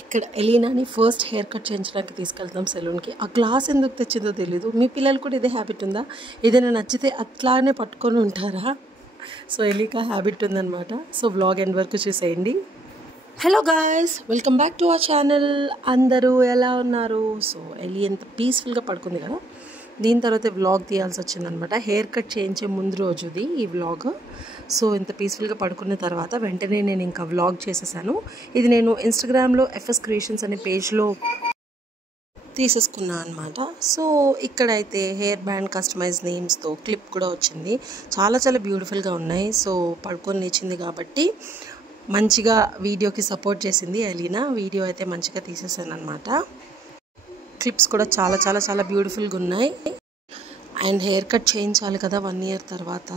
ఇక్కడ ఎలీనాని first hair cut చేయించడానికి తీసుకెళ్తాం సెలూన్కి. ఆ గ్లాస్ ఎందుకు తెచ్చిందో తెలీదు. మీ పిల్లలు కూడా ఇదే హ్యాబిట్ ఉందా? ఏదైనా నచ్చితే అట్లానే పట్టుకొని ఉంటారా? సో ఎలీకా హ్యాబిట్ ఉందన్నమాట. సో వ్లాగ్ ఎండ్ వరకు చూసేయండి. Hello guys, welcome back to our channel. అందరూ ఎలా ఉన్నారు? సో ఎలీ ఎంత పీస్ఫుల్గా పడుకుంది కదా. దీని తర్వాత వ్లాగ్ తీయాల్సి వచ్చిందనమాట. హెయిర్ కట్ చేయించే ముందు రోజుది ఈ వ్లాగ్. సో ఇంత పీస్ఫుల్గా పడుకున్న తర్వాత వెంటనే నేను ఇంకా వ్లాగ్ చేసేసాను. ఇది నేను ఇన్స్టాగ్రామ్లో ఎఫ్ఎస్ క్రియేషన్స్ అనే పేజ్లో తీసేసుకున్నాను అనమాట. సో ఇక్కడైతే హెయిర్ బ్యాండ్ కస్టమైజ్ నేమ్స్తో క్లిప్ కూడా వచ్చింది. చాలా చాలా బ్యూటిఫుల్గా ఉన్నాయి. సో పడుకొని లేచింది కాబట్టి మంచిగా వీడియోకి సపోర్ట్ చేసింది ఎలీనా. వీడియో అయితే మంచిగా తీసేసాను అనమాట. క్లిప్స్ కూడా చాలా చాలా చాలా బ్యూటిఫుల్గా ఉన్నాయి. అండ్ హెయిర్ కట్ చేయించాలి కదా 1 year తర్వాత.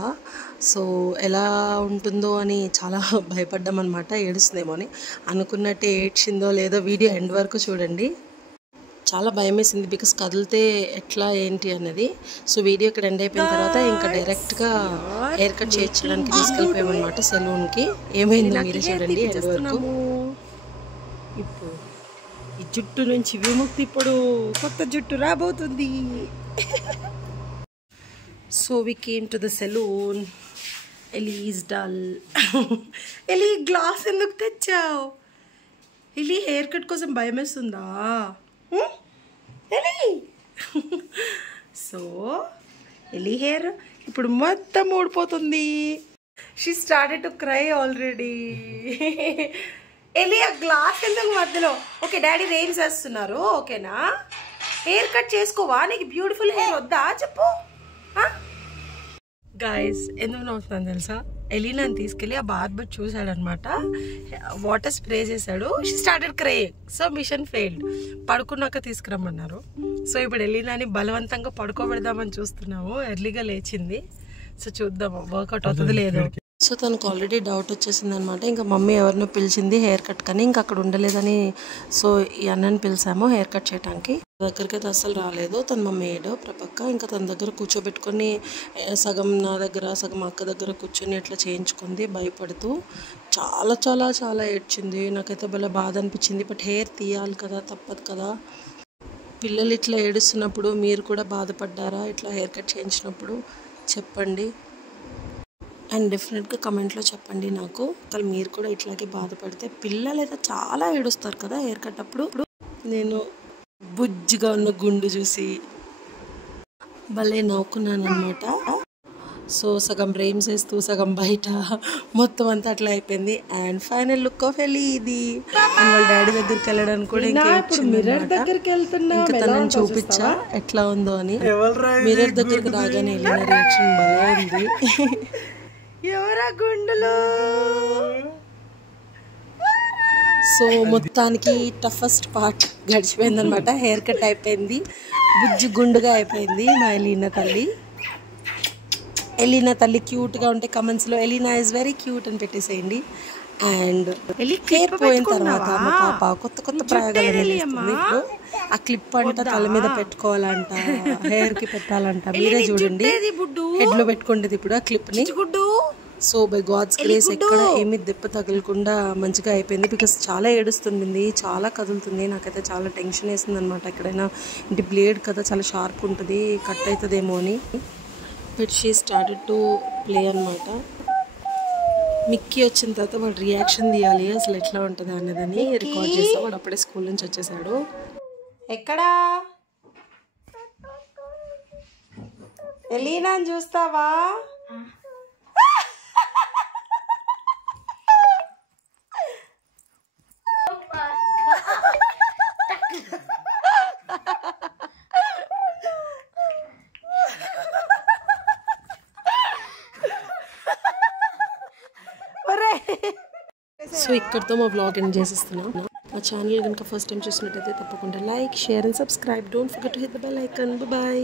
సో ఎలా ఉంటుందో అని చాలా భయపడ్డాం అనమాట. ఏడుస్తుందేమో అని. అనుకున్నట్టు ఏడ్చిందో లేదో వీడియో ఎండ్ వరకు చూడండి. చాలా భయం వేసింది, బికాస్ కదిలితే ఎట్లా ఏంటి అన్నది. సో వీడియో ఇక్కడ ఎండ్ అయిపోయిన తర్వాత ఇంకా డైరెక్ట్గా హెయిర్ కట్ చేయించడానికి తీసుకెళ్ళిపోయామన్నమాట సెలూన్కి. ఏమైందో మీరే చూడండి ఎండ్ వరకు. ఇప్పుడు ఈ జుట్టు నుంచి విముక్తి, ఇప్పుడు కొత్త జుట్టు రాబోతుంది. So we came to the salon. Ellie is dull. Ellie glass ఎందుకు తెచ్చావు? ఎలీ హెయిర్ కట్ కోసం భయం వేస్తుందా? ఎలీ సో ఎలీ హెయిర్ ఇప్పుడు మొత్తం ఊడిపోతుంది. She started to cry already. Ellie ఆ గ్లాస్ ఎందుకు మధ్యలో? ఓకే, డాడీ రెయిన్స్ వేస్తున్నారు, ఓకేనా? హెయిర్ కట్ చేసుకోవా? నీకు బ్యూటిఫుల్ హెయిర్ వద్దా చెప్పు. గాయస్ ఎందుకు నవ్వుతున్నాను తెలుసా? ఎలీనాని తీసుకెళ్ళి ఆ బార్బర్ చూసాడనమాట. వాటర్ స్ప్రే చేశాడు. She started crying. So mission failed. పడుకున్నాక తీసుకురమ్మన్నారు. సో ఇప్పుడు ఎలీనాని బలవంతంగా పడుకోబెడదామని చూస్తున్నాము. ఎర్లీగా లేచింది. సో చూద్దాము వర్కౌట్ అవుతుంది లేదు. సో తనకు ఆల్రెడీ డౌట్ వచ్చేసింది అనమాట. ఇంకా మమ్మీ ఎవరినో పిలిచింది హెయిర్ కట్ కానీ, ఇంకా అక్కడ ఉండలేదని సో ఈ అన్నని పిలిచాము హెయిర్ కట్ చేయడానికి. దగ్గరికి అయితే అస్సలు రాలేదు. తన మమ్మీ ఏడో ప్రపక్క. ఇంకా తన దగ్గర కూర్చోబెట్టుకొని సగం నా దగ్గర సగం అక్క దగ్గర కూర్చొని ఇట్లా చేయించుకుంది భయపడుతూ. చాలా చాలా చాలా ఏడ్చింది. నాకైతే భలే బాధ అనిపించింది. బట్ హెయిర్ తీయాలి కదా, తప్పదు కదా. పిల్లలు ఇట్లా ఏడుస్తున్నప్పుడు మీరు కూడా బాధపడ్డారా ఇట్లా హెయిర్ కట్ చేయించినప్పుడు? చెప్పండి. అండ్ డెఫినెట్గా కమెంట్లో చెప్పండి నాకు. అసలు మీరు కూడా ఇట్లాగే బాధపడితే. పిల్లలు అయితే చాలా ఏడుస్తారు కదా హెయిర్ కట్ అప్పుడు. నేను బుజ్జిగా ఉన్న గుండు చూసి భలే నవ్వుకున్నాను అనమాట. సో సగం రేమ్స్ వేస్తూ సగం బయట మొత్తం అంతా అట్లా అయిపోయింది. And final look of Ellie ఇది. వాళ్ళ డాడీ దగ్గరికి వెళ్ళడానికి కూడా ఇంకా తనని చూపించా ఎట్లా ఉందో అని. మిర్రర్ దగ్గరికి రాగానే వెళ్ళిన రియాక్షన్ భలే ఉంది. ఎవరా గుండులు? సో మొత్తానికి టఫెస్ట్ పార్ట్ గడిచిపోయింది అనమాట. హెయిర్ కట్ అయిపోయింది, బుజ్జి గుండుగా అయిపోయింది మా ఎలీనా తల్లి. ఎలీనా తల్లి క్యూట్గా ఉంటే కమెంట్స్లో ఎలీనా ఈజ్ వెరీ క్యూట్ అని పెట్టేసేయండి. అండ్ హెయిర్ పోయిన తర్వాత మా పాప కొత్త కొత్త ప్రయోగాలు చేస్తుంది. ఇప్పుడు ఆ క్లిప్ అంట తల మీద పెట్టుకోవాలంట, హెయిర్కి పెట్టాలంట. మీరే చూడండి, హెడ్లో పెట్టుకుంటుంది ఇప్పుడు ఆ క్లిప్ని. సో బై గాడ్స్ గ్రేస్ ఎక్కడ ఏమీ దెబ్బ తగలకుండా మంచిగా అయిపోయింది. బికాస్ చాలా ఏడుస్తుంది, చాలా కదులుతుంది. నాకైతే చాలా టెన్షన్ వేసింది అనమాట. ఎక్కడైనా ఇంటి బ్లేడ్ కదా చాలా షార్ప్ ఉంటుంది, కట్ అవుతుందేమో అని. But she started to play అనమాట. మిక్కీ వచ్చిన తర్వాత వాడు రియాక్షన్ తీయాలి అసలు ఎట్లా ఉంటుంది అన్నదని రికార్డ్ చేస్తా. వాడు అప్పుడే స్కూల్ నుంచి వచ్చేసాడు. ఎక్కడా ఎలీనా చూస్తావా? సో ఇక్కడితో మా వ్లాగ్ ఎండ్ చేసేస్తున్నాం. మా ఛానల్ కనుక ఫస్ట్ టైం చూసినట్టయితే తప్పకుండా like, share and subscribe. Don't forget to hit the bell icon. Bye.